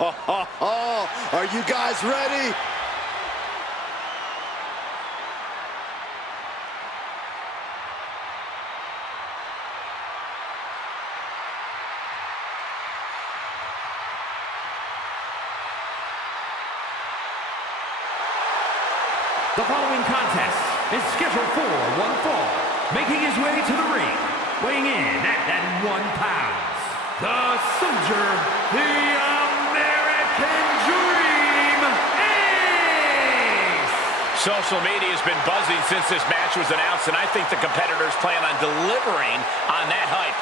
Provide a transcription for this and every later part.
Are you guys ready? The following contest is scheduled for one fall. Making his way to the ring, weighing in at 1 pound, the soldier, the American Dream, Ace! Social media has been buzzing since this match was announced, and I think the competitors plan on delivering on that hype.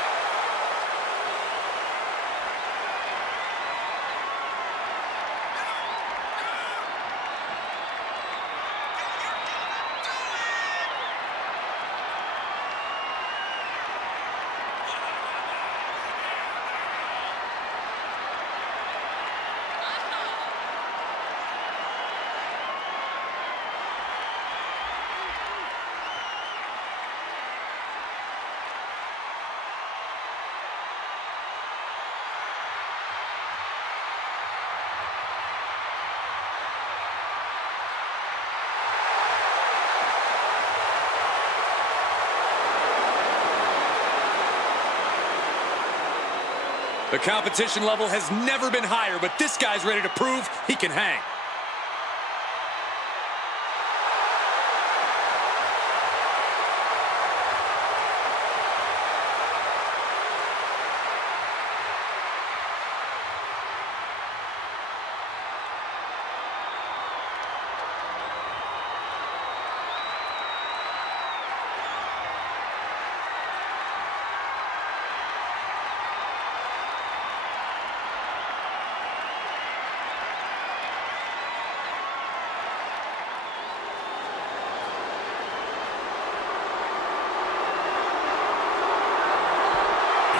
The competition level has never been higher, but this guy's ready to prove he can hang.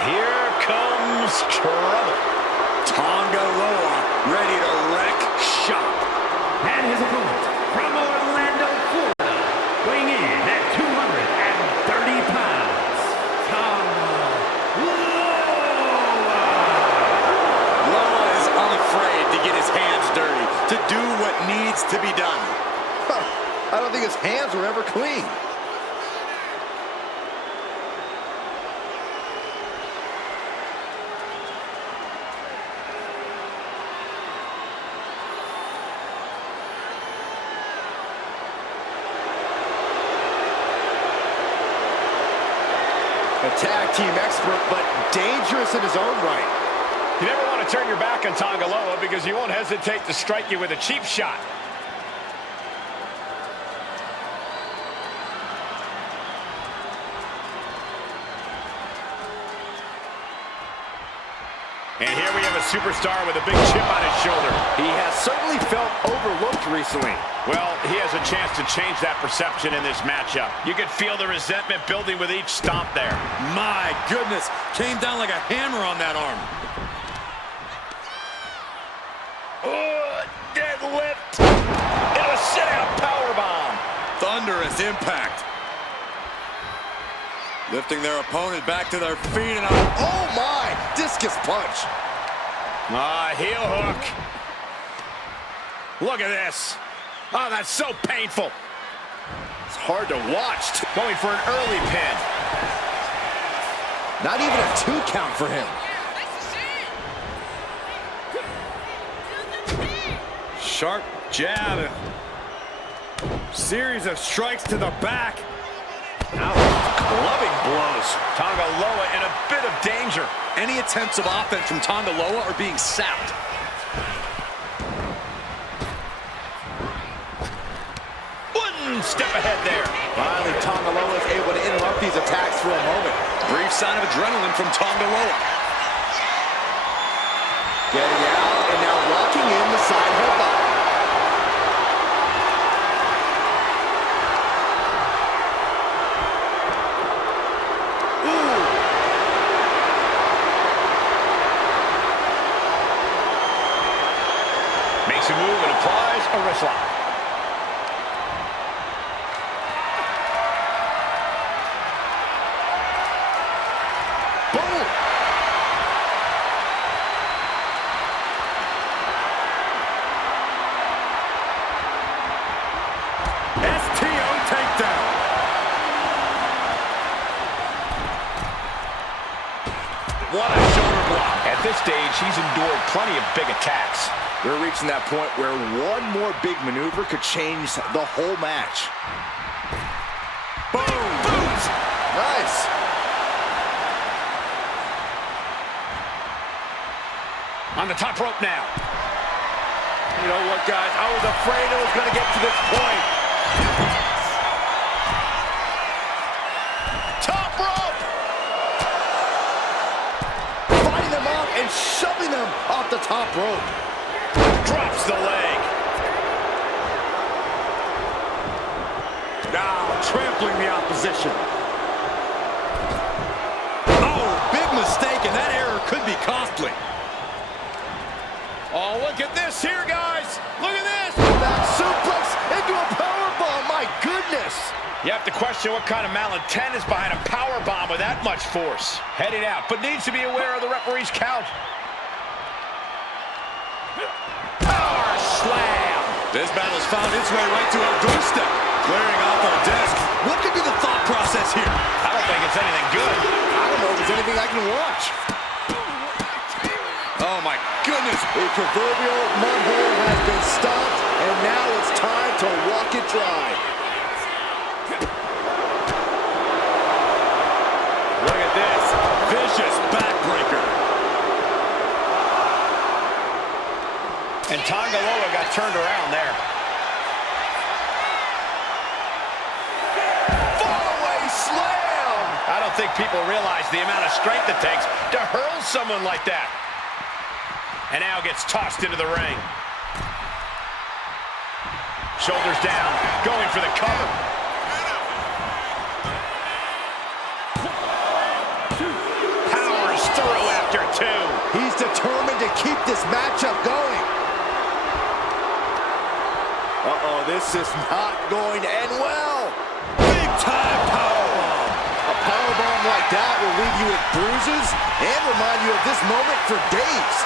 Here comes trouble. Tonga Loa ready to wreck shop. And his opponent, from Orlando, Florida, weighing in at 230 pounds, Tonga Loa! Loa is unafraid to get his hands dirty, to do what needs to be done. I don't think his hands were ever clean. A tag team expert, but dangerous in his own right. You never want to turn your back on Tonga Loa because he won't hesitate to strike you with a cheap shot. And here we have a superstar with a big chip on his shoulder. He has certainly felt overlooked recently. Well, he has a chance to change that perception in this matchup. You could feel the resentment building with each stomp there. My goodness, came down like a hammer on that arm. Oh, deadlift. And a sit-out powerbomb. Thunderous impact. Lifting their opponent back to their feet and Oh my! Discus punch. Heel hook. Look at this. Oh, that's so painful. It's hard to watch. Going for an early pin. Not even a 2 count for him. sharp jab. Series of strikes to the back. Clubbing blows. Tonga Loa in a bit of danger. Any attempts of offense from Tonga Loa are being sapped. One step ahead there. Finally, Tonga Loa is able to interrupt these attacks for a moment. Brief sign of adrenaline from Tonga Loa. Getting out and now locking in the side headlock. Makes a move and applies a wrist lock. What a shoulder block. At this stage, he's endured plenty of big attacks. We're reaching that point where one more big maneuver could change the whole match. Boom! Boom! Nice! On the top rope now. You know what, guys? I was afraid it was going to get to this point. Top rope! Fighting them off and shoving them off the top rope. Drops the leg. Now trampling the opposition. Oh, big mistake, and that error could be costly. Oh, look at this here, guys. Look at this. That suplex into a powerbomb. My goodness. You have to question what kind of malintent is behind a power bomb with that much force. Heading out, but needs to be aware of the referee's count. Power slam. This battle's found its way right to our doorstep. Glaring off our desk. What could be the thought process here? I don't think it's anything good. I don't know if there's anything I can watch. Oh, my goodness. The proverbial mud hole has been stopped, and now it's time to walk it dry. Look at this. Vicious backbreaker. And Tonga Loa got turned around there. Fallaway slam! I don't think people realize the amount of strength it takes to hurl someone like that. And now gets tossed into the ring. Shoulders down, going for the cover. Powers through after two. He's determined to keep this matchup going. Uh-oh, this is not going to end well. Big time powerbomb. A powerbomb like that will leave you with bruises and remind you of this moment for days.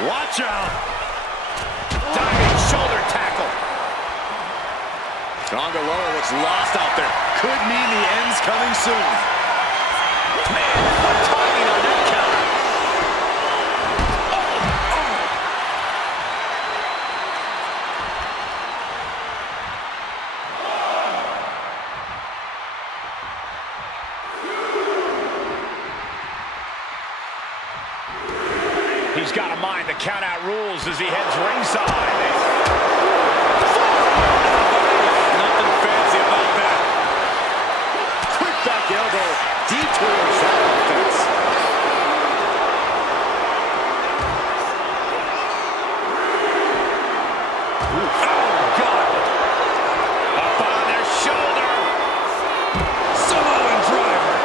Watch out. Diving shoulder tackle. Tonga Loa looks lost out there. Could mean the end's coming soon. Man, what timing on that counter. He's got to mind the count-out rules as he heads ringside. Nothing fancy about that. Quick back elbow detours that offense. Oh, God. Up on their shoulder. Samoan driver.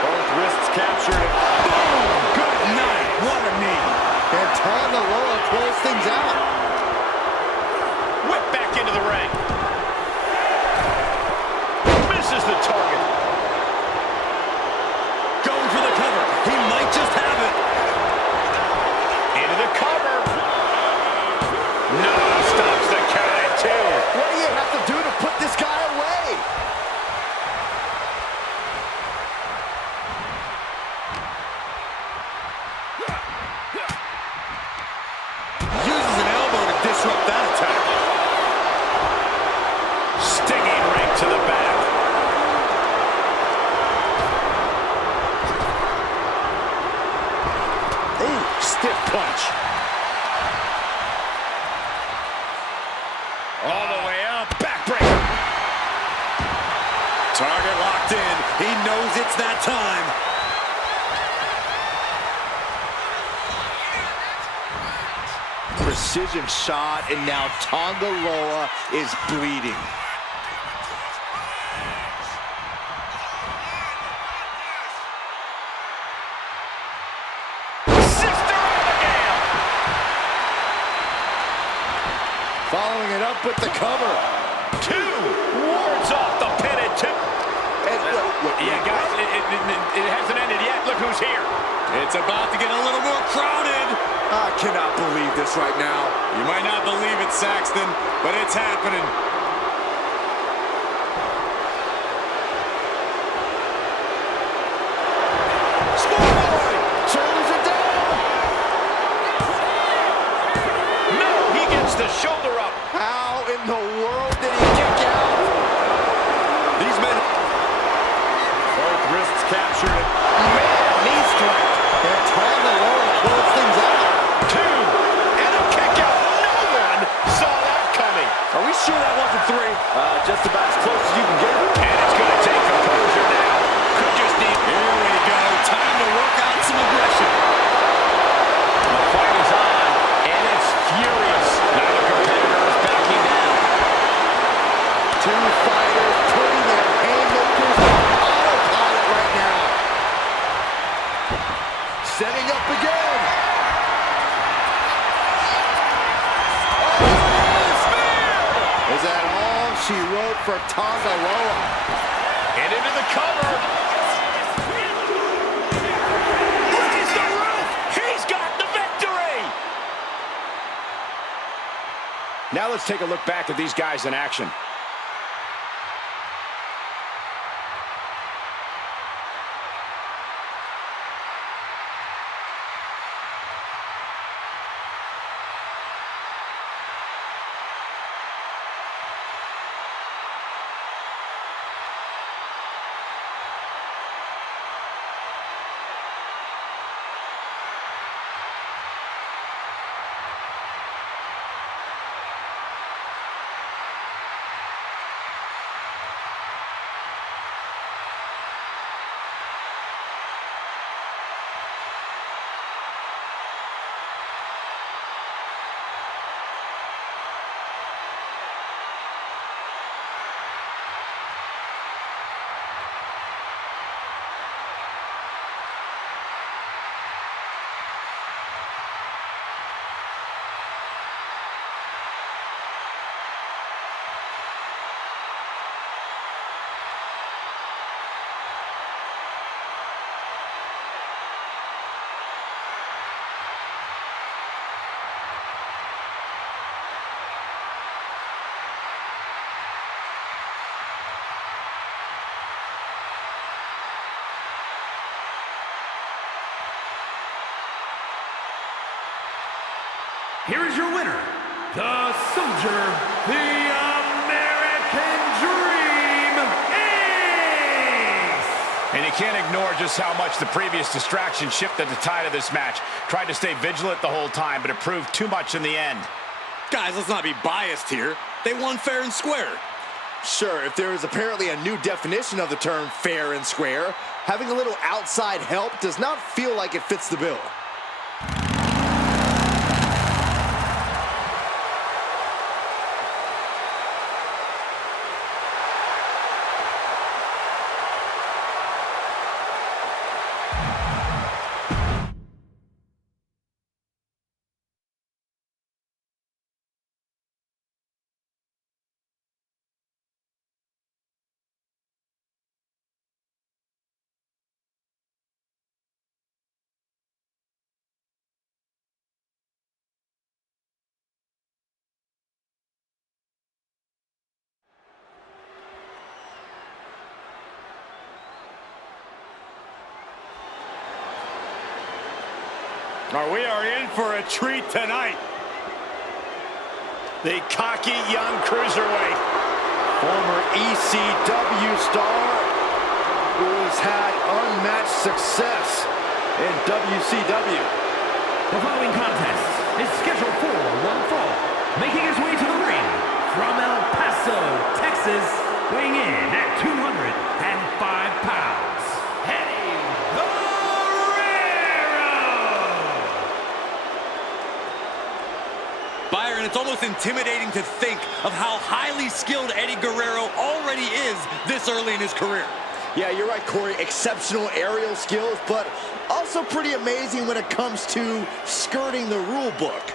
Both wrists captured. Boom! Good night. What a knee. And Tonga Loa closed things out. Whip back into the ring. Misses the target. Going for the cover. He might just have it. Into the cover. No, stops the count at two. What do you have to do to put this guy away? Uses an elbow to disrupt that attack. Stinging right to the back. Ooh, stiff punch. All the way up. Backbreaker. Target locked in. He knows it's that time. Precision shot, and now Tonga Loa is bleeding. Sister Abigail. Following it up with the cover. Two. Wards off the pin at two. And Yeah, guys, it hasn't ended yet. Look who's here. It's about to get a little more crowded. I cannot believe this right now. You might not believe it, Saxton, but it's happening. wasn't 3. Just about as close as you can get. And it's going to take composure now. Could just need... Here we go. Time to work out some aggression. The fight is on, and it's furious. Neither competitor is backing down. Two fighters putting their haymakers on autopilot right now. Setting up again. Oh, is that all she wrote for Tongaloa? And into the cover. Raise the roof. He's got the victory. Now let's take a look back at these guys in action. Here is your winner, the Soldier, the American Dream, Ace! And you can't ignore just how much the previous distraction shifted the tide of this match. Tried to stay vigilant the whole time, but it proved too much in the end. Guys, let's not be biased here. They won fair and square. Sure, if there is apparently a new definition of the term fair and square, having a little outside help does not feel like it fits the bill. We are in for a treat tonight. The cocky young cruiserweight. Former ECW star who has had unmatched success in WCW. The following contest is scheduled for one fall. Making his way to the ring from El Paso, Texas, weighing in at 205 pounds. Heading Byron, it's almost intimidating to think of how highly skilled Eddie Guerrero already is this early in his career. Yeah, you're right, Corey. Exceptional aerial skills, but also pretty amazing when it comes to skirting the rule book.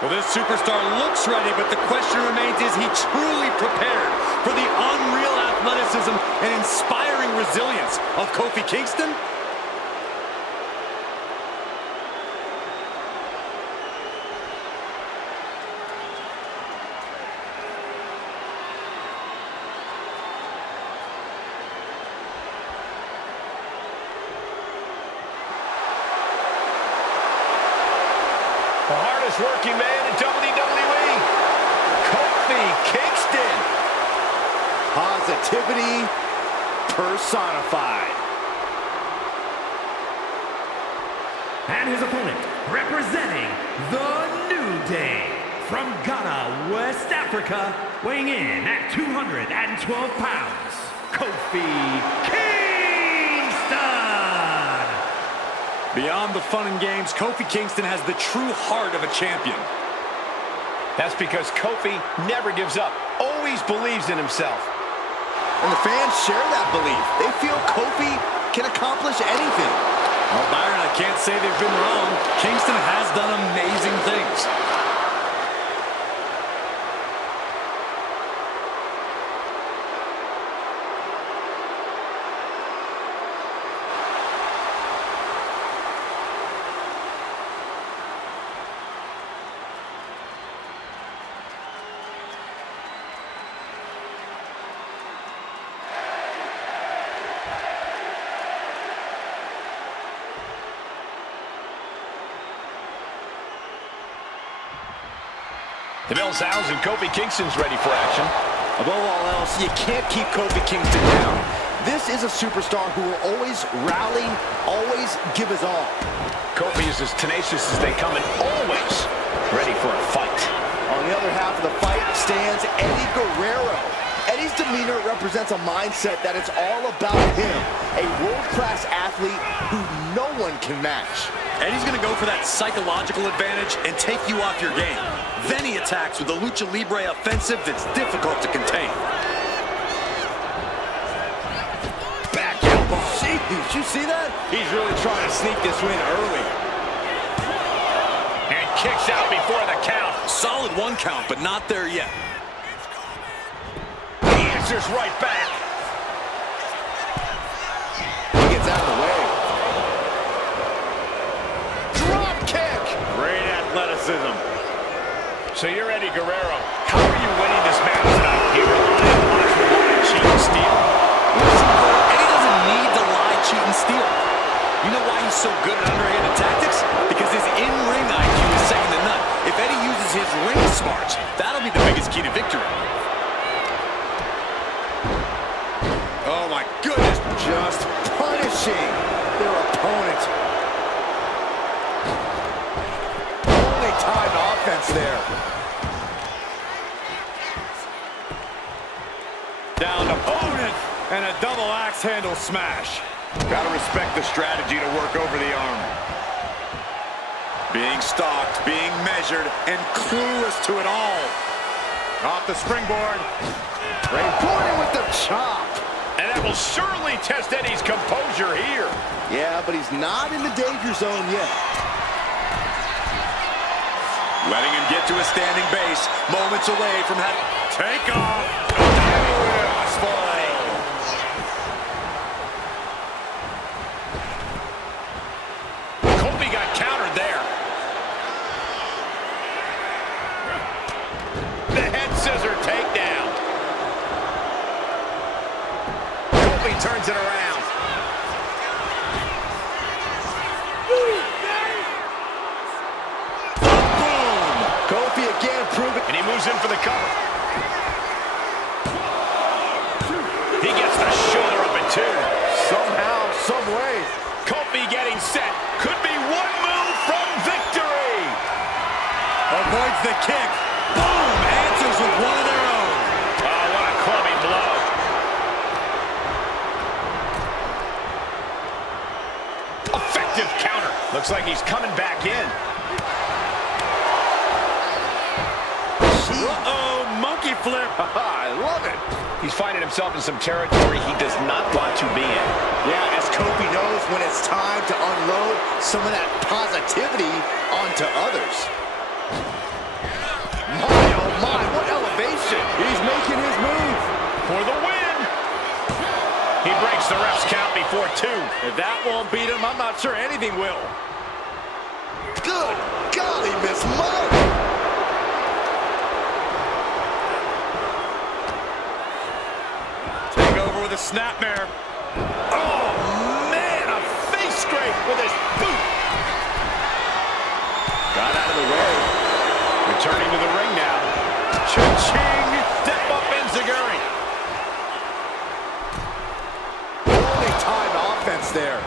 Well, this superstar looks ready, but the question remains, is he truly prepared for the unreal athleticism and inspiring resilience of Kofi Kingston? The hardest working man in WWE, Kofi Kingston. positivity personified. And his opponent, representing the New Day, from Ghana, West Africa, weighing in at 212 pounds, Kofi Kingston! Beyond the fun and games, Kofi Kingston has the true heart of a champion. That's because Kofi never gives up, always believes in himself. And the fans share that belief. They feel Kofi can accomplish anything. Well, Byron, I can't say they've been wrong. Kingston has done amazing things. The bell sounds and Kofi Kingston's ready for action. Above all else, you can't keep Kofi Kingston down. This is a superstar who will always rally, always give his all. Kofi is as tenacious as they come and always ready for a fight. On the other half of the fight stands Eddie Guerrero. Eddie's demeanor represents a mindset that it's all about him, a world-class athlete who no one can match. Eddie's going to go for that psychological advantage and take you off your game. Then he attacks with a Lucha Libre offensive that's difficult to contain. Back elbow. Jeez, did you see that? He's really trying to sneak this win early. And kicks out before the count. Solid one count, but not there yet. He answers right back. He gets out of the way. Drop kick. Great athleticism. So you're Eddie Guerrero. How are you winning this match tonight? You rely on cheat and steal? Listen, Eddie doesn't need to lie, cheat, and steal. You know why he's so good at underhanded tactics? Because his in-ring IQ is second to none. If Eddie uses his ring smarts, that'll be the biggest key to victory. Oh my goodness. Just punishing their opponent. Only time offense there. Down opponent and a double axe handle smash. Gotta respect the strategy to work over the arm. Being stalked, being measured, and clueless to it all. Off the springboard. Reporting with the chop. And that will surely test Eddie's composure here. Yeah, but he's not in the danger zone yet. Letting him get to a standing base, moments away from having take off. Kofi got countered there. The head scissor takedown. Kofi turns it around. Kofi again proving. And he moves in for the cover. He gets the shoulder up at two. Somehow, some way. Kofi getting set. Could be one move from victory. Avoids the kick. Boom! Answers with one of their own. Oh, what a clubbing blow. Effective counter. Looks like he's coming back in. Uh-oh, monkey flip. I love it. He's finding himself in some territory he does not want to be in. Yeah, as Kofi knows when it's time to unload some of that positivity onto others. My, oh my, what elevation. He's making his move. For the win. He breaks the ref's count before two. If that won't beat him, I'm not sure anything will. Good golly, Miss Mo. With a snapmare. Oh, man, a face scrape with his boot. Got out of the way. Returning to the ring now. Cha-ching! Step up Enziguri. defense there.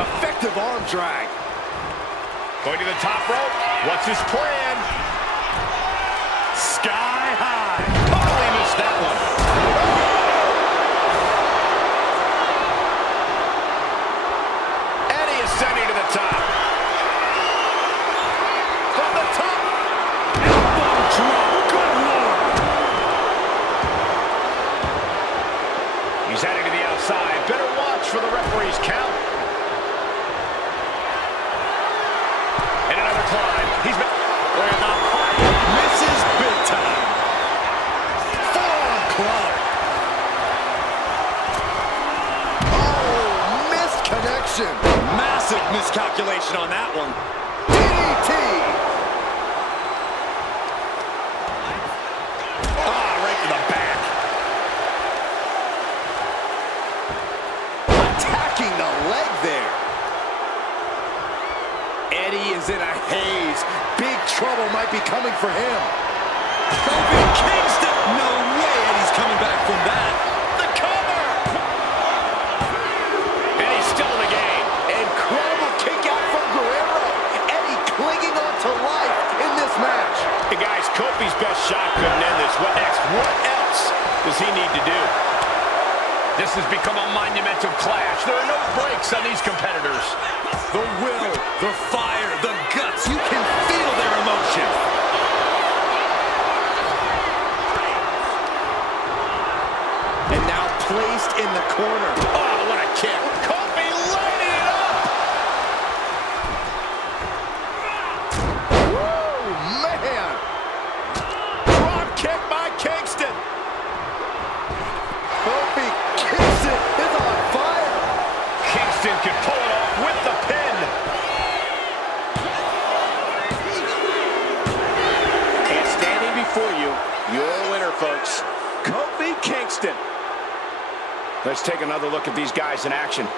Effective arm drag. Going to the top rope. What's his plan? Sky high. Totally missed that one. And he is ascending to the top. From the top. Elbow drop. Good Lord. He's heading to the outside. Better watch for the referee's count. And another climb. He's been... Misses big time. Forearm club. Oh, missed connection. Massive miscalculation on that one. DDT. Ah, right to the back. Attacking the leg there. Eddie is in a haze. Big trouble might be coming for him. Kofi Kingston. No way Eddie's coming back from that. The cover! And he's still in the game. Incredible kick out from Guerrero. Eddie clinging on to life in this match. Hey guys, Kofi's best shot couldn't end this. What next? What else does he need to do? This has become a monumental clash. There are no breaks on these competitors. The will, the fire, the guts. You can feel their emotion. And now placed in the corner. Oh, what a kick. Kofi lighting it up. Woo, man. Drop kick by Kingston. Kofi Kingston is on fire. Kingston can pull it off with the pin. And standing before you, your winner, folks, Kofi Kingston. Let's take another look at these guys in action.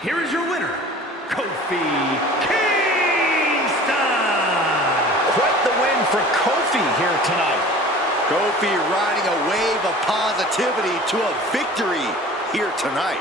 Here is your winner, Kofi Kingston! Quite the win for Kofi here tonight. Kofi riding a wave of positivity to a victory here tonight.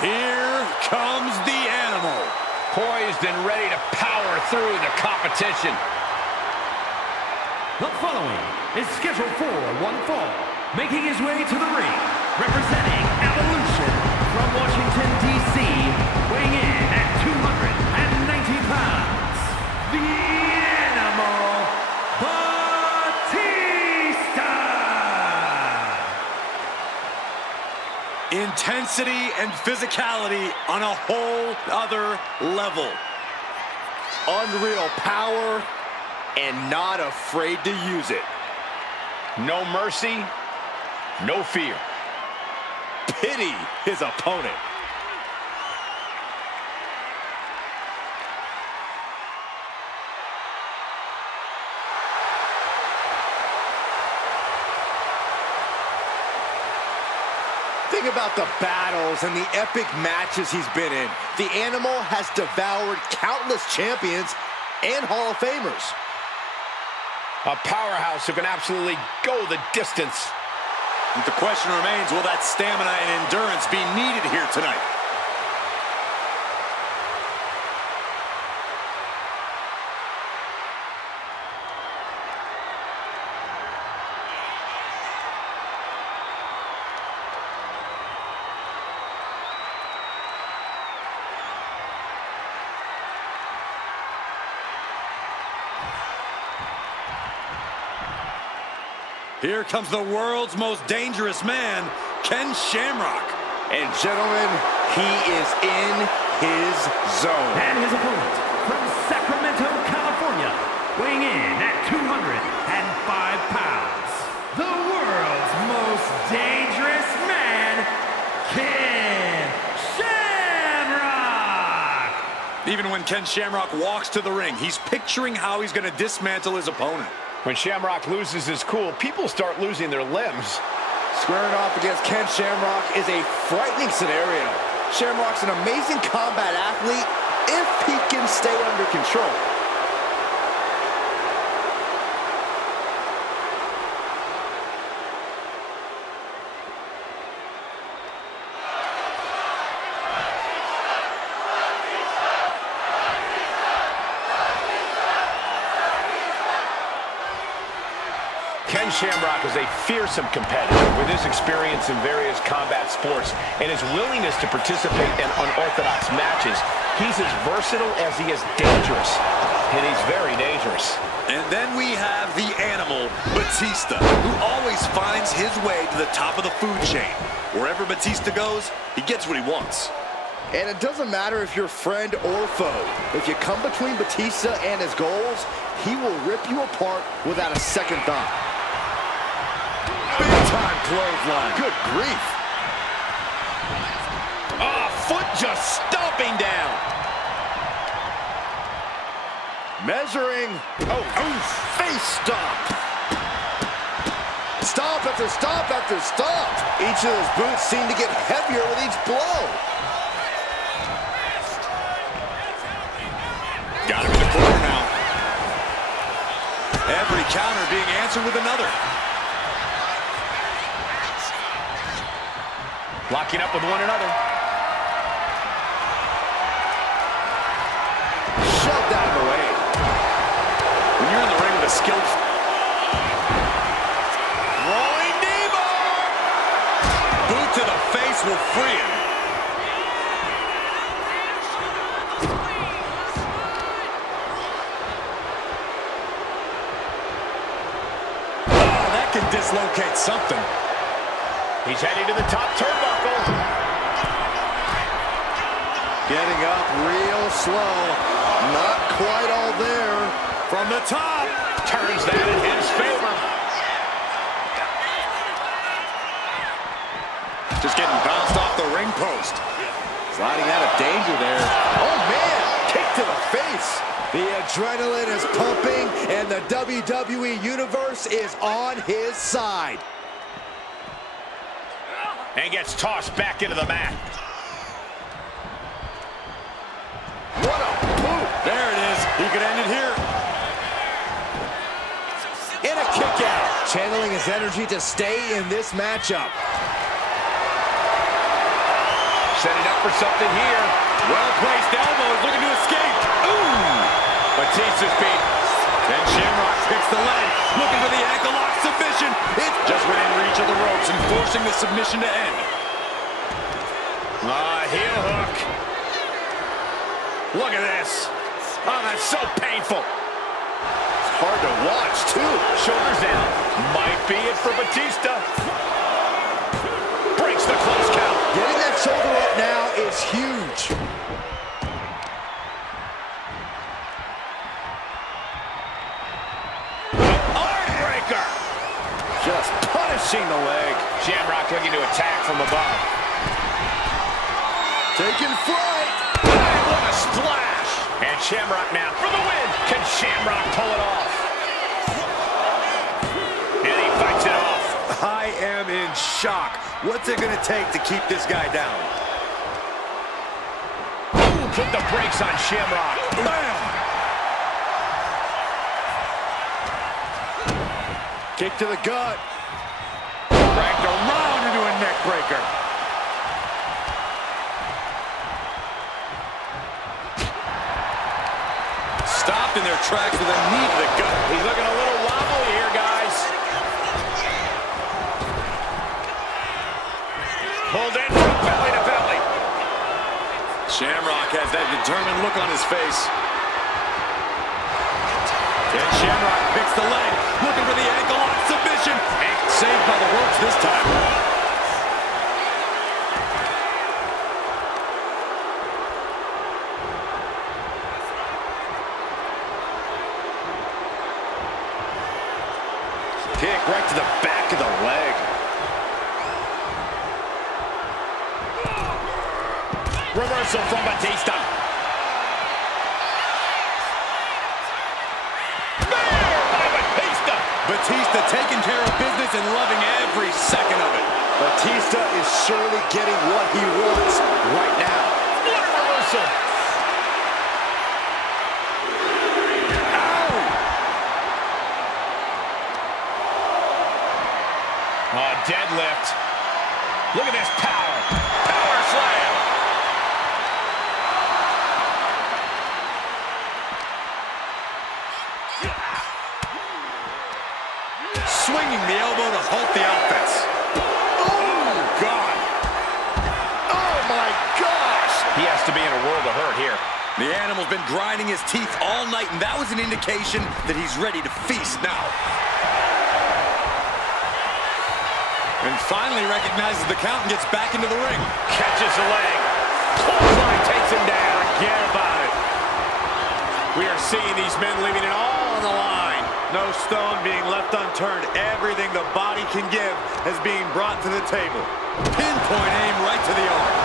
Here comes the animal. Poised and ready to power through the competition. The following is scheduled for one fall, making his way to the ring, representing Evolution from Washington, D.C., weighing in at 290 pounds, the Animal Batista! Intensity and physicality on a whole other level. Unreal power and not afraid to use it. No mercy, no fear. Pity his opponent. Think about the battles and the epic matches he's been in. The Animal has devoured countless champions and Hall of Famers. A powerhouse who can absolutely go the distance. The question remains, will that stamina and endurance be needed here tonight? Here comes the world's most dangerous man, Ken Shamrock. And gentlemen, he is in his zone. And his opponent from Sacramento, California, weighing in at 205 pounds, the world's most dangerous man, Ken Shamrock! Even when Ken Shamrock walks to the ring, he's picturing how he's going to dismantle his opponent. When Shamrock loses his cool, people start losing their limbs. Squaring off against Ken Shamrock is a frightening scenario. Shamrock's an amazing combat athlete if he can stay under control. Ken Shamrock is a fearsome competitor with his experience in various combat sports and his willingness to participate in unorthodox matches. He's as versatile as he is dangerous, and he's very dangerous. And then we have the Animal, Batista, who always finds his way to the top of the food chain. Wherever Batista goes, he gets what he wants. And it doesn't matter if you're friend or foe. If you come between Batista and his goals, he will rip you apart without a second thought. Big-time clothesline. Good grief. Foot just stomping down. Measuring. Face stomp. Stomp after stomp after stomp. Each of those boots seem to get heavier with each blow. Got him in the corner now. Every counter being answered with another. Locking up with one another. Shove that out of the way. When you're in the ring with a skilled... Rolling D-bar! Boot to the face will free him. Oh, that can dislocate something. He's heading to the top turnbuckle. Getting up real slow. Not quite all there. From the top. Turns that in his favor. Just getting bounced off the ring post. Sliding out of danger there. Oh, man. Kick to the face. The adrenaline is pumping, and the WWE Universe is on his side. And gets tossed back into the mat. What a move. There it is. He could end it here. And a kick out. Channeling his energy to stay in this matchup. setting up for something here. Well-placed elbow is looking to escape. Ooh! Batista's beat. And Shamrock picks the leg, looking for the ankle lock submission. It's just within reach of the ropes and forcing the submission to end. Heel hook. Look at this. Oh, that's so painful. It's hard to watch, too. Shoulders down. Might be it for Batista. Breaks the close count. Getting that shoulder up now is huge. Armbreaker. Just punishing the leg. Shamrock looking to attack from above. Taking flight. And what a splash. And Shamrock now for the win. Can Shamrock pull it off? And he fights it off. I am in shock. What's it going to take to keep this guy down? Ooh, put the brakes on Shamrock. Bam! Kick to the gut. Dragged around into a neck breaker. Stopped in their tracks with a knee to the gut. He's looking a little wobbly here, guys. Pulled in from belly to belly. Shamrock has that determined look on his face. And Shamrock picks the leg, looking for the ankle lock submission. And saved by the ropes this time. Kick right to the back of the leg. Reversal from Batista. By Batista. Batista taking care of business and loving every second of it. Batista is surely getting what he wants right now. What a reversal. Oh, deadlift. Look at this power. Power slam. Swinging the elbow to halt the offense. Oh, God. Oh, my gosh. He has to be in a world of hurt here. The animal's been grinding his teeth all night, and that was an indication that he's ready to feast now. And finally recognizes the count and gets back into the ring. Catches the leg. Clothesline takes him down. Forget about it. We are seeing these men leaving it all on the line. No stone being left unturned. Everything the body can give is being brought to the table. Pinpoint aim right to the arm.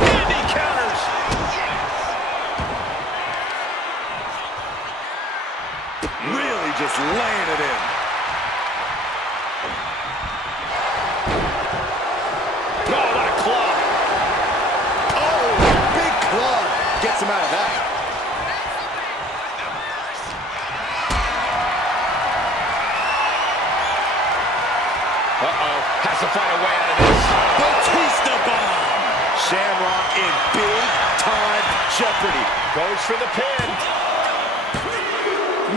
And he counters. Really just laying it in. Oh, what a club. Oh, big club. Gets him out of that. Uh-oh. Has to find a way out of this. Batista bomb. Shamrock in big-time jeopardy. Goes for the pin.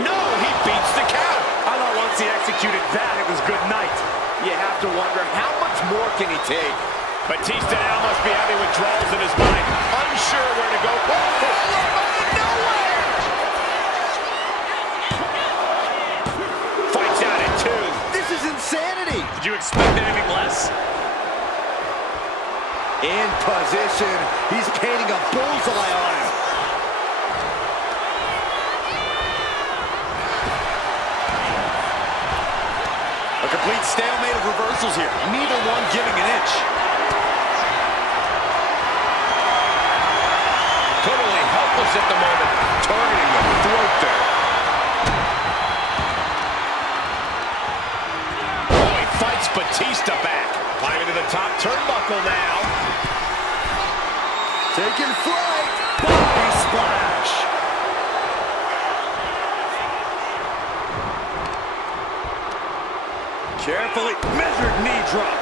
No, he beats the count. I thought once he executed that, it was good night. You have to wonder, how much more can he take? Batista now must be having withdrawals in his mind. Unsure where to go. Oh, out of nowhere! Fights out at 2. This is insanity. Did you expect anything less? In position. He's painting a bullseye on him. A complete stalemate of reversals here. Neither one giving an inch. Totally helpless at the moment. Targeting the throat there. Oh, he fights Batista back. Climbing to the top turnbuckle now. Taking flight. Body splash. Carefully measured knee drop.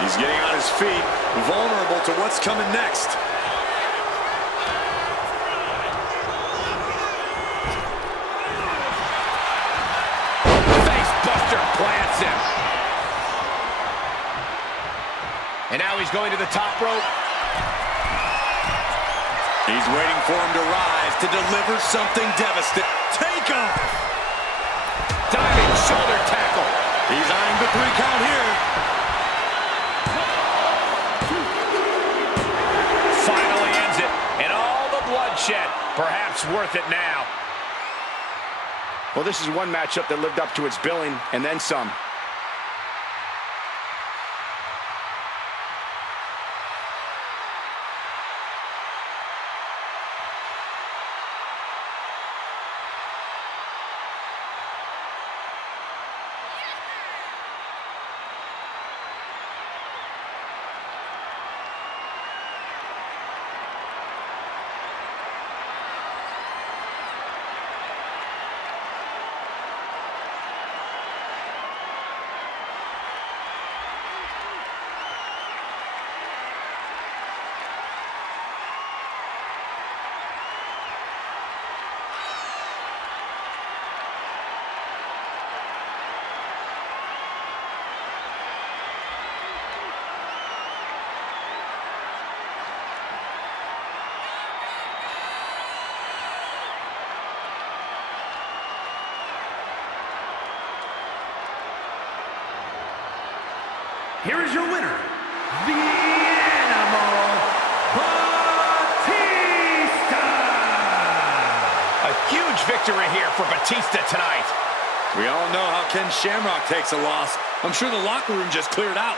He's getting on his feet, vulnerable to what's coming next. Face buster plants him. And now he's going to the top rope. He's waiting for him to rise to deliver something devastating. Take off! Diving shoulder tackle. He's eyeing the 3 count here. Finally ends it. And all the bloodshed. Perhaps worth it now. Well, this is one matchup that lived up to its billing and then some. Here is your winner, the Animal Batista! A huge victory here for Batista tonight. We all know how Ken Shamrock takes a loss. I'm sure the locker room just cleared out.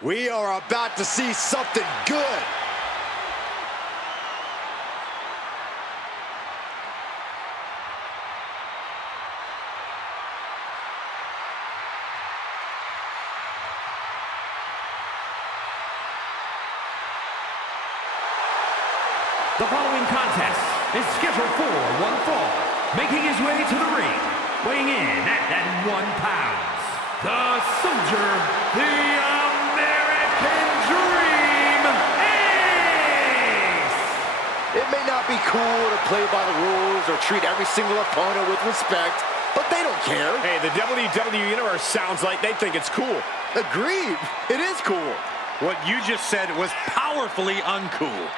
We are about to see something good. The following contest is scheduled for one fall. Making his way to the ring, weighing in at 1 pound, the Soldier, the American Dream Ace! It may not be cool to play by the rules or treat every single opponent with respect, but they don't care. Hey, the WWE Universe sounds like they think it's cool. Agreed. It is cool. What you just said was powerfully uncool.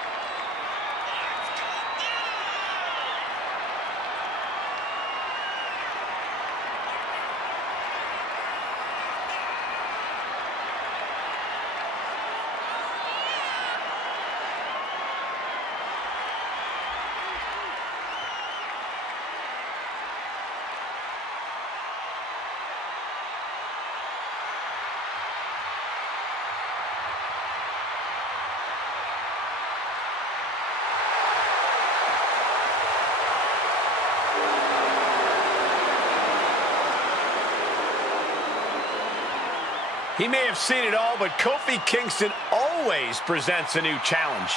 He may have seen it all, but Kofi Kingston always presents a new challenge.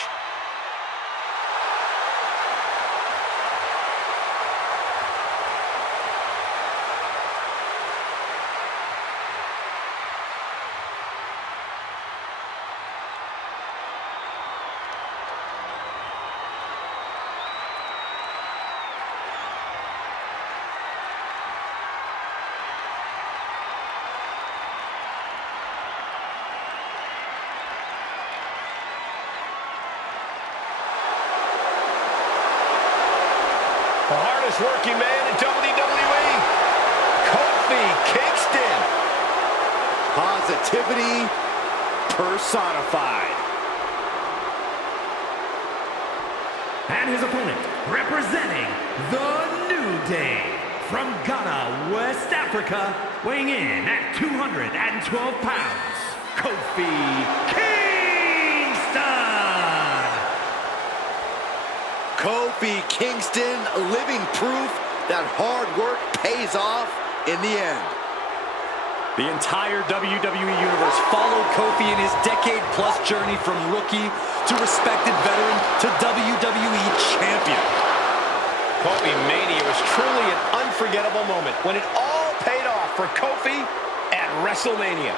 The hardest working man in WWE, Kofi Kingston. Positivity personified. And his opponent, representing the New Day, from Ghana, West Africa, weighing in at 212 pounds, Kofi Kingston! Kofi Kingston, living proof that hard work pays off in the end. The entire WWE Universe followed Kofi in his decade-plus journey from rookie to respected veteran to WWE champion. Kofi Mania was truly an unforgettable moment when it all paid off for Kofi at WrestleMania.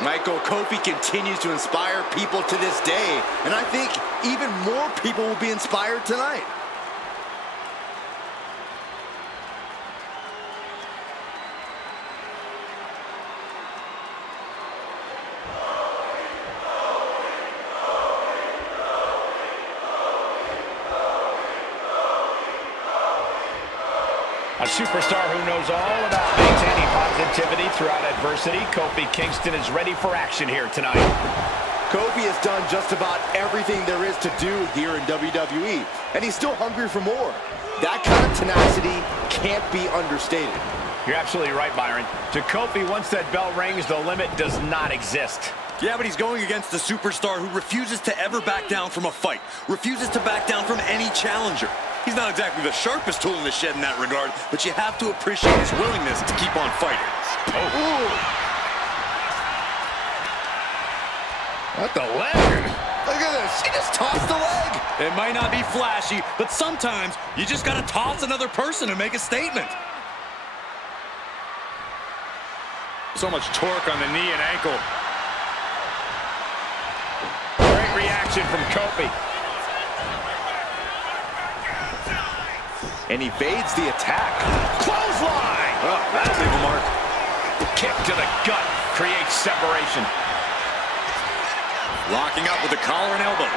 Michael, Kofi continues to inspire people to this day, and I think even more people will be inspired tonight. A superstar who knows all about maintaining positivity throughout adversity, Kofi Kingston is ready for action here tonight. Kofi has done just about everything there is to do here in WWE, and he's still hungry for more. That kind of tenacity can't be understated. You're absolutely right, Byron. To Kofi, once that bell rings, the limit does not exist. Yeah, but he's going against a superstar who refuses to ever back down from a fight, refuses to back down from any challenger. He's not exactly the sharpest tool in the shed in that regard, but you have to appreciate his willingness to keep on fighting. Oh. What the leg? Look at this, she just tossed the leg. It might not be flashy, but sometimes you just gotta toss another person to make a statement. So much torque on the knee and ankle. Great reaction from Kofi. And evades the attack. Clothesline! Oh, that'll leave a mark. Kick to the gut creates separation. Locking up with the collar and elbow.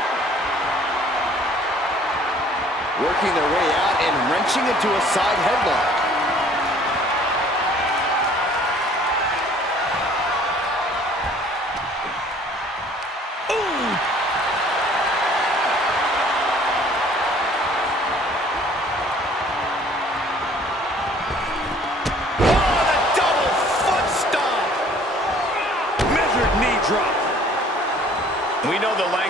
Working their way out and wrenching into a side headlock. Measured knee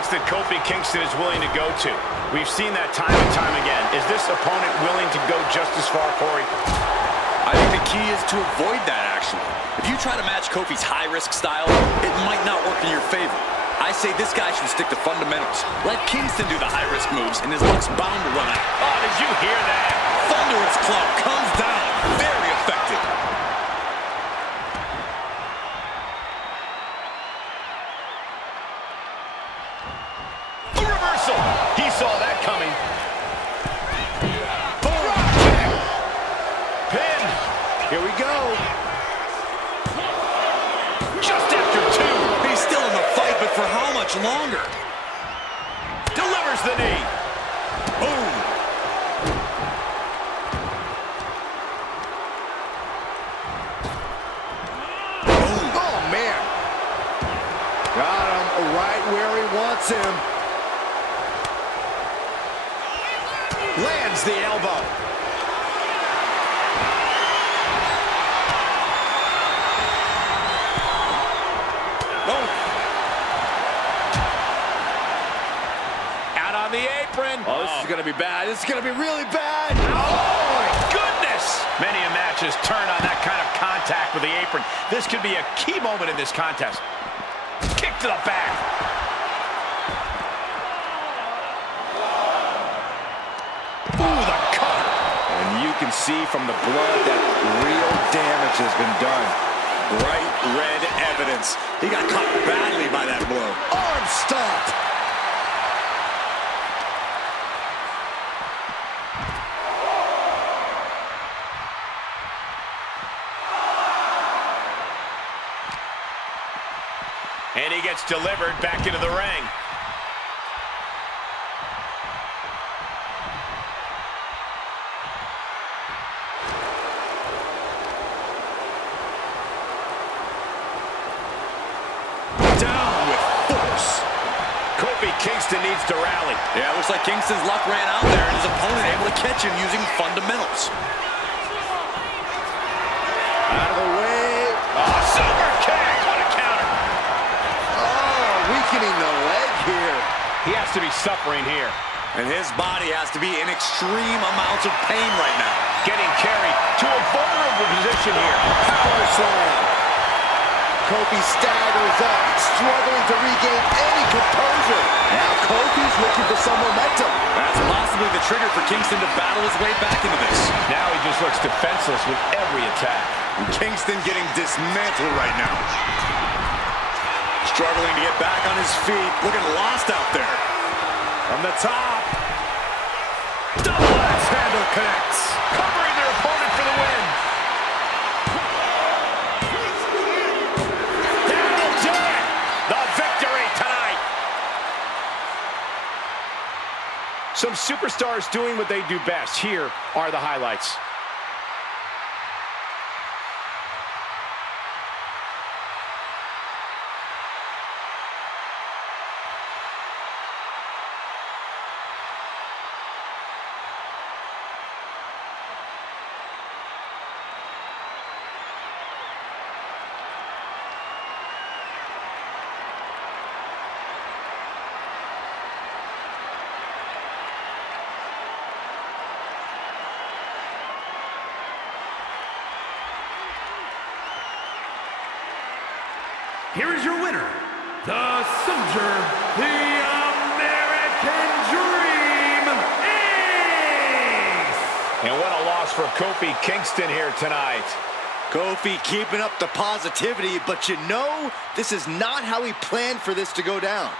lengths that Kofi Kingston is willing to go to. We've seen that time and time again. Is this opponent willing to go just as far, Corey? I think the key is to avoid that, actually. If you try to match Kofi's high-risk style, it might not work in your favor. I say this guy should stick to fundamentals. Let Kingston do the high-risk moves, and his luck's bound to run out. Oh, did you hear that? Thunderous club comes down. Very effective. A reversal. He saw that coming. Pin. Here we go. Just after two. He's still in the fight, but for how much longer? Delivers the knee. Boom. Oh, man. Got him right where he wants him. Lands the elbow. Out on the apron. Oh, this is going to be bad. This is going to be really bad. Oh, my goodness. Many a match has turned on that kind of contact with the apron. This could be a key moment in this contest. Kick to the back. Ooh, the cutter. And you can see from the blood that real damage has been done. Bright red evidence. He got caught badly by that blow. Arm stomp. And he gets delivered back into the ring. Down with force. Kofi Kingston needs to rally. Yeah, looks like Kingston's luck ran out there and his opponent able to catch him using fundamentals. Out of the way. Oh, super kick. What a counter. Oh, weakening the leg here. He has to be suffering here. And his body has to be in extreme amounts of pain right now. Getting carried to a vulnerable position here. Power slam. Kofi staggers up, struggling to regain any composure. Now Kofi's looking for some momentum. That's possibly the trigger for Kingston to battle his way back into this. Now he just looks defenseless with every attack. And Kingston getting dismantled right now. Struggling to get back on his feet. Looking lost out there. From the top. Double axe handle connects. Covering their opponent for the win. That'll do it. The victory tonight. Some superstars doing what they do best. Here are the highlights. Here is your winner, the Soldier, the American Dream, Ace! And what a loss for Kofi Kingston here tonight. Kofi keeping up the positivity, but you know, this is not how he planned for this to go down.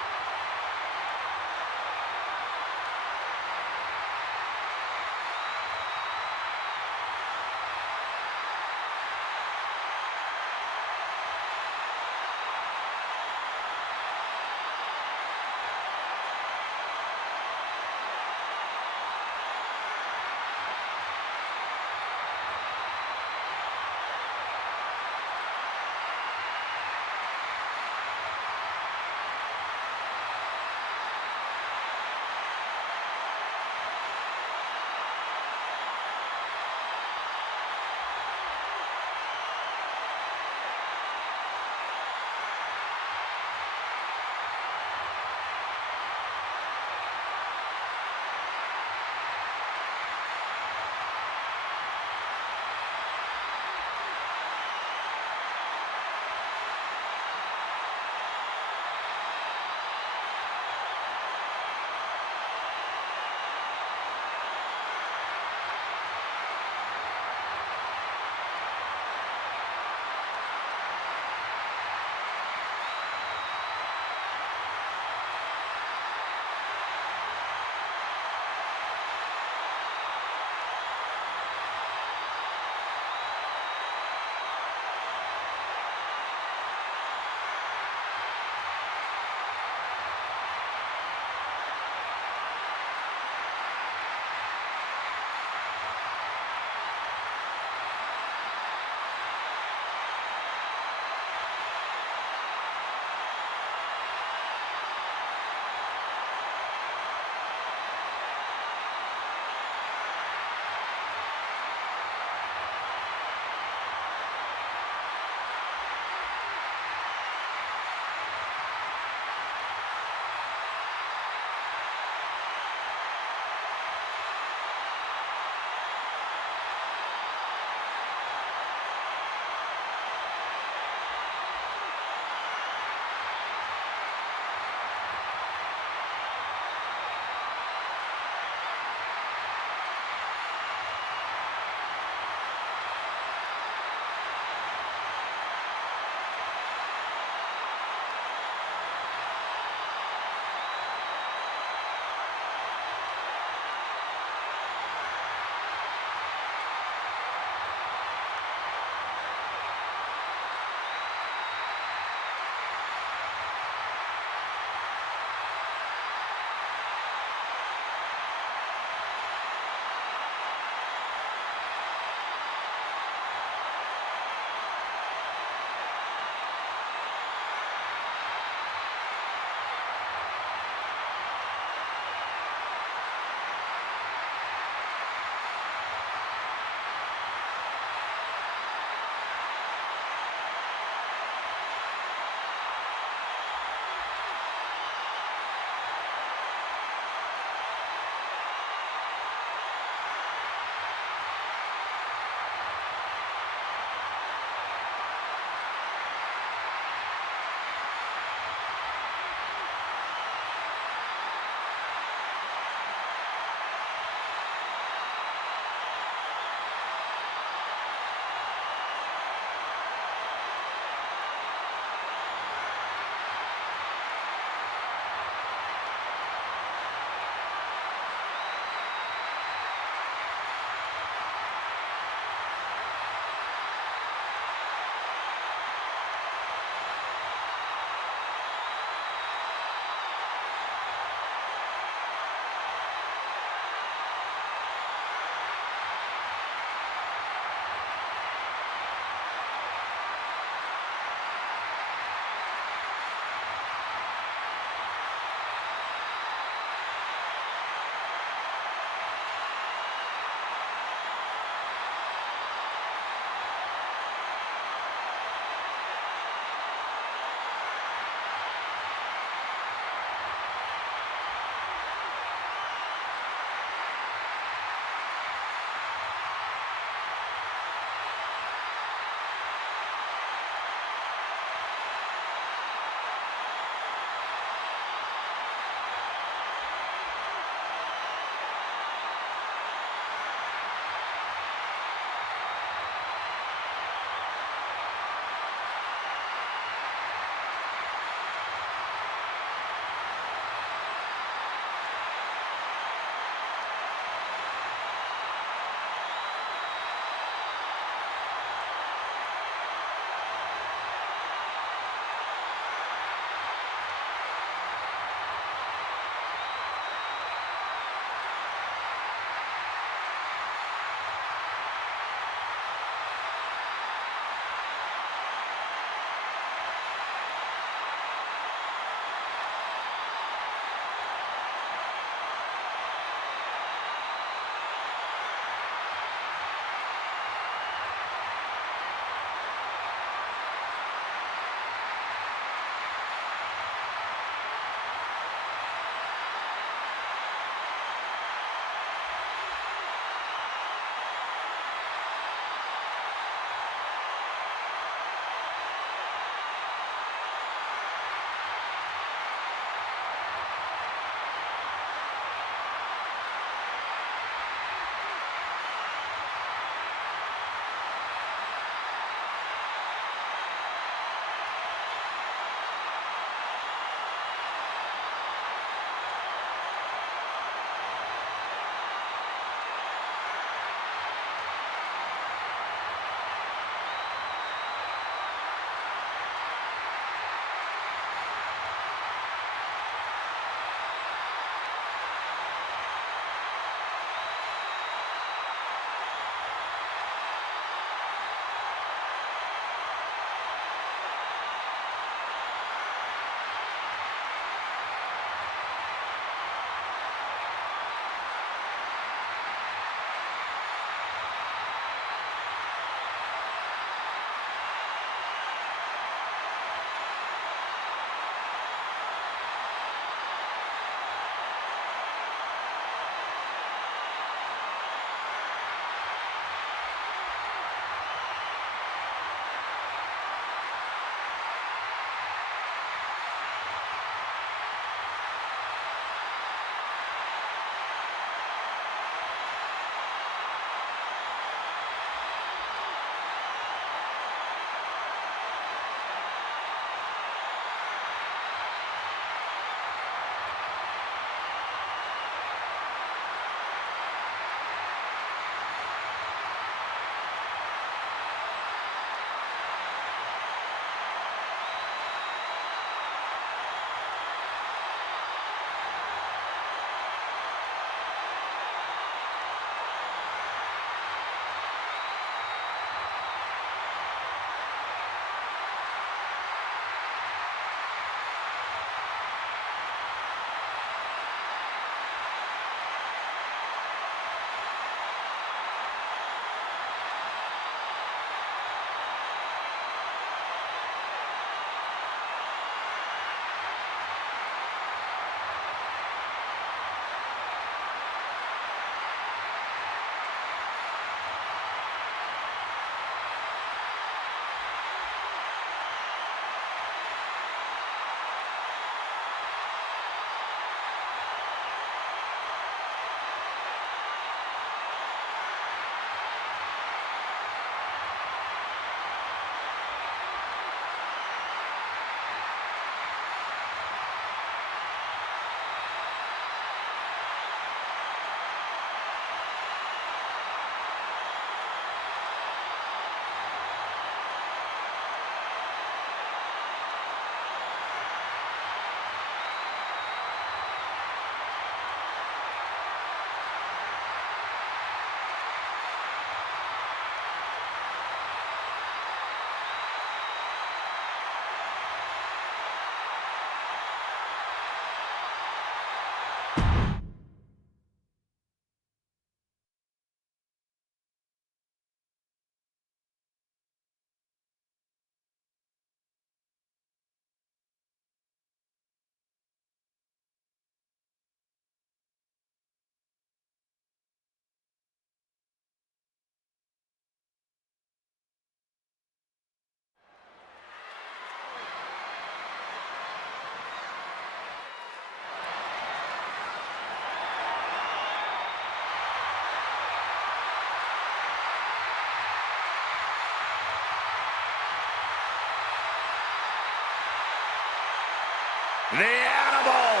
The Animal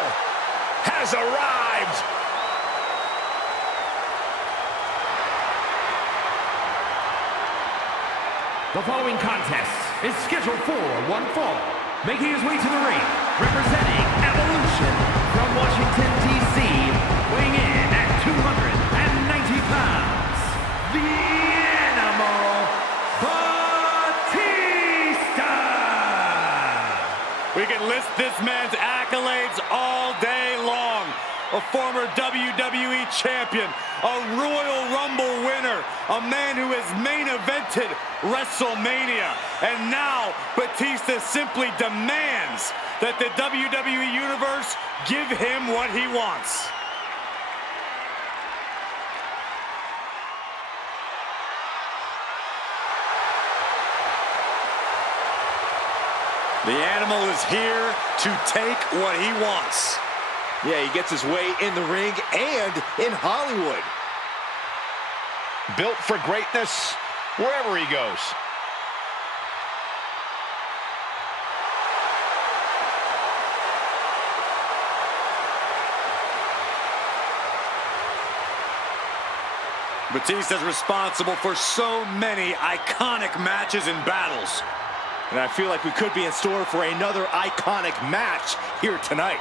has arrived. The following contest is scheduled for one fall. Making his way to the ring, representing Evolution from Washington, D.C., weighing in at 290 pounds, the Animal, Batista! We can list this man's accolades all day long. A former WWE champion, a Royal Rumble winner, a man who has main evented WrestleMania. And now, Batista simply demands that the WWE Universe give him what he wants. The Animal is here to take what he wants. Yeah, he gets his way in the ring and in Hollywood. Built for greatness wherever he goes. Batista's responsible for so many iconic matches and battles. And I feel like we could be in store for another iconic match here tonight.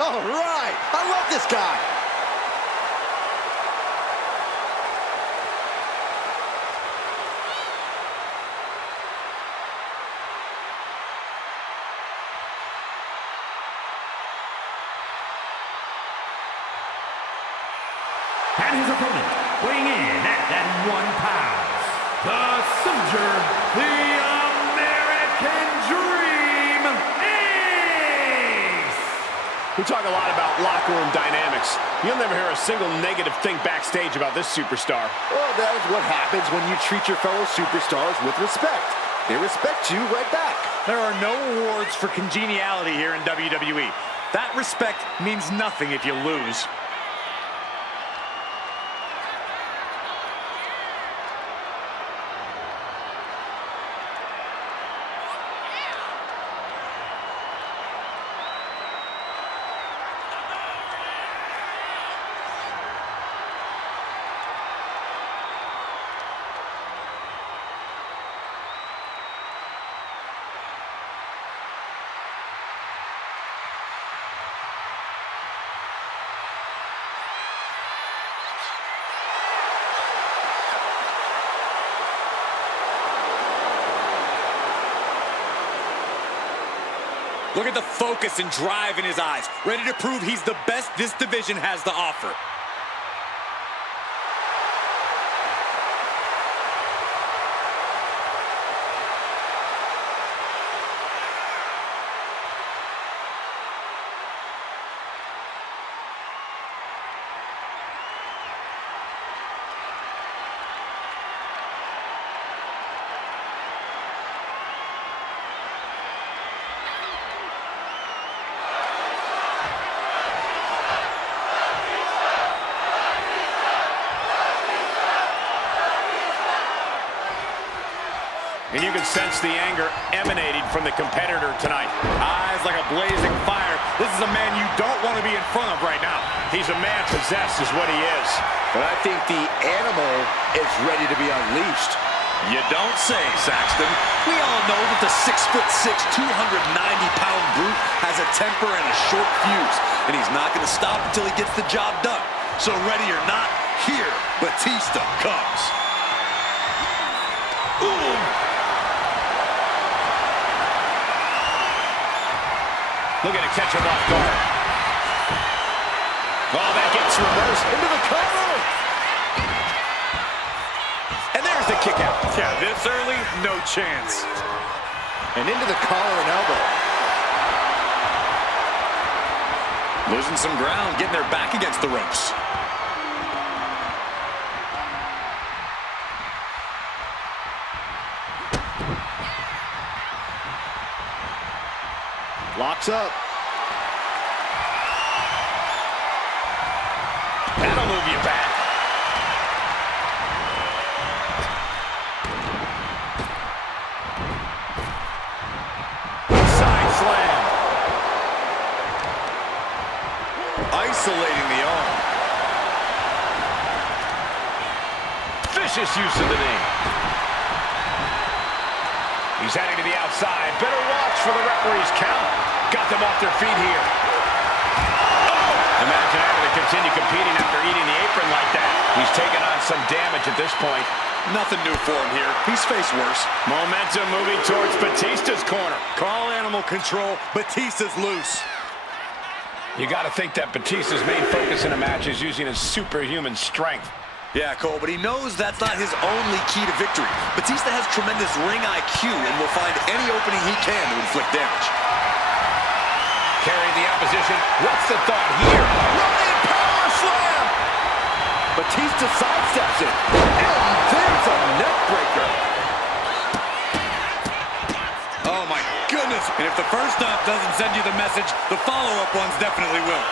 All right, I love this guy. And his opponent, weighing in at that 1 pound, the Soldier, the American Dream, Ace! We talk a lot about locker room dynamics. You'll never hear a single negative thing backstage about this superstar. Well, that is what happens when you treat your fellow superstars with respect. They respect you right back. There are no awards for congeniality here in WWE. That respect means nothing if you lose. Look at the focus and drive in his eyes, ready to prove he's the best this division has to offer. And you can sense the anger emanating from the competitor tonight. Eyes like a blazing fire. This is a man you don't want to be in front of right now. He's a man possessed is what he is. But I think the Animal is ready to be unleashed. You don't say, Saxton. We all know that the 6'6", 290-pound brute has a temper and a short fuse, and he's not going to stop until he gets the job done. So ready or not, here Batista comes. Ooh. Looking to catch him off guard. Oh, that gets reversed into the cover. And there's the kick out. Yeah, this early, no chance. And into the collar and elbow. Losing some ground, getting their back against the ropes. Locks up. That'll move you back. isolating the arm. Vicious use of the knee. He's heading to the outside. Better watch for the referee's count. Got them off their feet here. Oh! Imagine having to continue competing after eating the apron like that. He's taken on some damage at this point. Nothing new for him here. He's faced worse. Momentum moving towards Batista's corner. Call animal control. Batista's loose. You got to think that Batista's main focus in a match is using his superhuman strength. Yeah, Cole, but he knows that's not his only key to victory. Batista has tremendous ring IQ and will find any opening he can to inflict damage. Carrying the opposition. What's the thought here? Running power slam! Batista sidesteps it. And there's a neck breaker. Oh, my goodness. And if the first stop doesn't send you the message, the follow-up ones definitely will.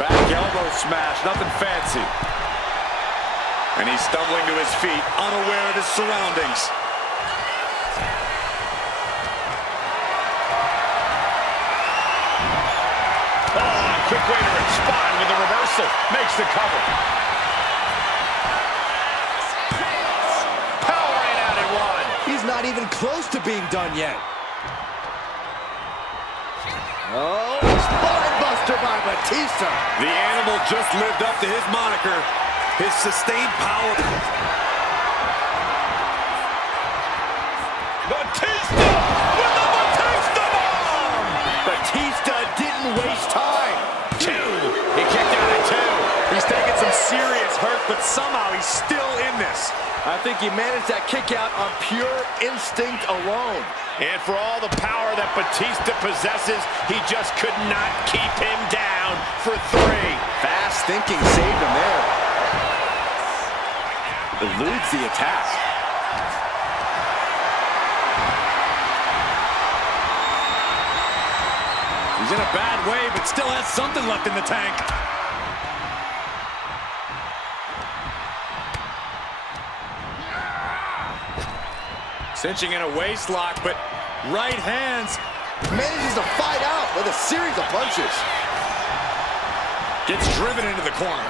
Back elbow smash, nothing fancy. And he's stumbling to his feet, unaware of his surroundings. Oh, quick way to respond with the reversal. Makes the cover. Powering out at one. He's not even close to being done yet. Oh, spine buster by Batista. The animal just lived up to his moniker. His sustained power. Batista with the Batista bomb. Batista didn't waste time. Two. He kicked out at two. He's taking some serious hurt, but somehow he's still in this. I think he managed that kick out on pure instinct alone. And for all the power that Batista possesses, he just could not keep him down for three. Fast thinking saved him there. Eludes the attack. He's in a bad way, but still has something left in the tank. Cinching in a waist lock, but right hands. Manages to fight out with a series of punches. Gets driven into the corner.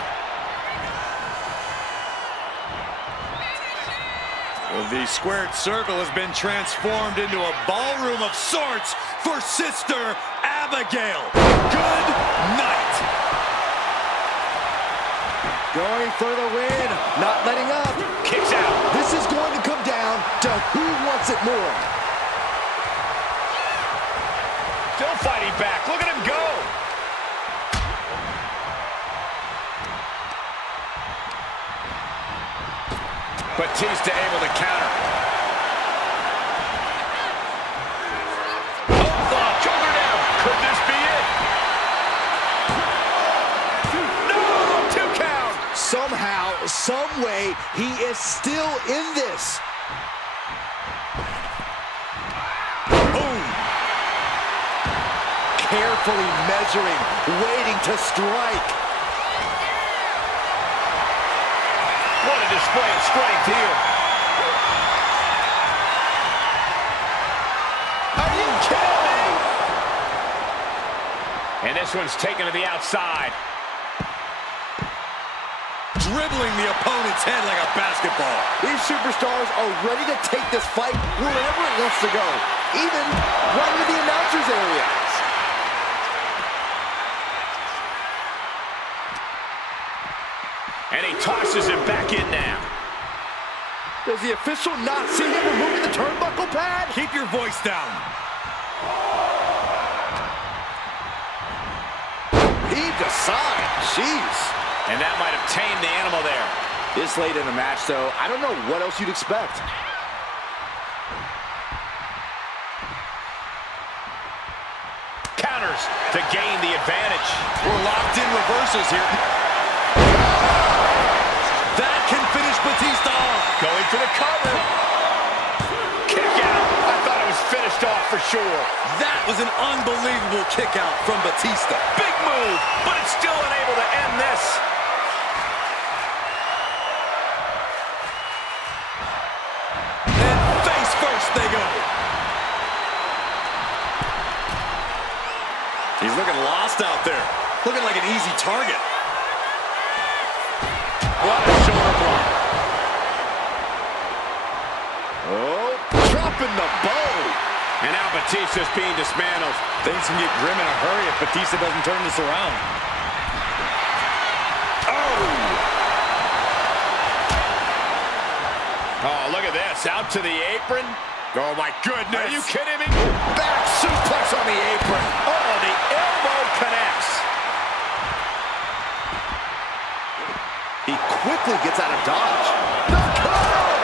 Well, the squared circle has been transformed into a ballroom of sorts for Sister Abigail. Good night. Going for the win, not letting up. Kicks out. This is going to come down to who wants it more. Still fighting back. Look at him go. Batista able to counter. Oh, shoulder down. Could this be it? No, 2 count. Somehow, some way, he is still in this. Boom. Carefully measuring, waiting to strike. What a display of strength here. Are you kidding me? And this one's taken to the outside. Dribbling the opponent's head like a basketball. These superstars are ready to take this fight wherever it wants to go, even right into the announcer's area. And he tosses him back in now. Does the official not see him removing the turnbuckle pad? Keep your voice down. Heaved aside. Jeez. And that might have tamed the animal there. This late in the match, though, I don't know what else you'd expect. Counters to gain the advantage. We're locked in reversals here. That can finish Batista off. Going for the cover. Kick out. I thought it was finished off for sure. That was an unbelievable kick out from Batista. Big move, but it's still unable to end this. And face first they go. He's looking lost out there. Looking like an easy target. What a shoulder block. Oh, dropping the bow. And now Batista's being dismantled. Things can get grim in a hurry if Batista doesn't turn this around. Oh, look at this. Out to the apron. Oh, my goodness. Are you kidding me? Back suplex on the apron. Oh, the elbow connects. He quickly gets out of dodge. The cover!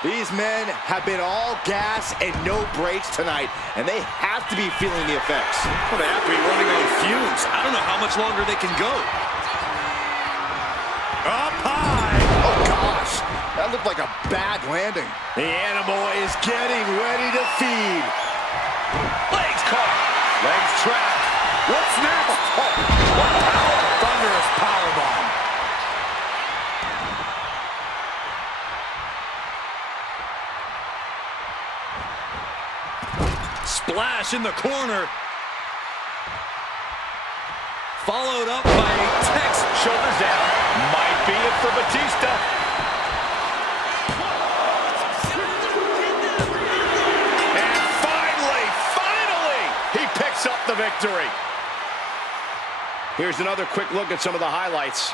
These men have been all gas and no brakes tonight, and they have to be feeling the effects. Well, they have to be running on fumes. I don't know how much longer they can go. Up high. Oh, gosh. That looked like a bad landing. The animal is getting ready to feed. Legs caught. Legs trapped. What's next? Thunderous powerbomb. Splash in the corner. Followed up by a Tex. Shoulders down. Might be it for Batista. And finally, he picks up the victory. Here's another quick look at some of the highlights.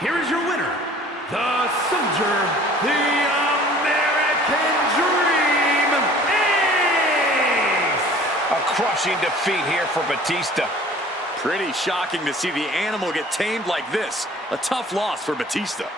Here is your winner, the Soldier, the American Dream, Ace! A crushing defeat here for Batista. Pretty shocking to see the animal get tamed like this. A tough loss for Batista.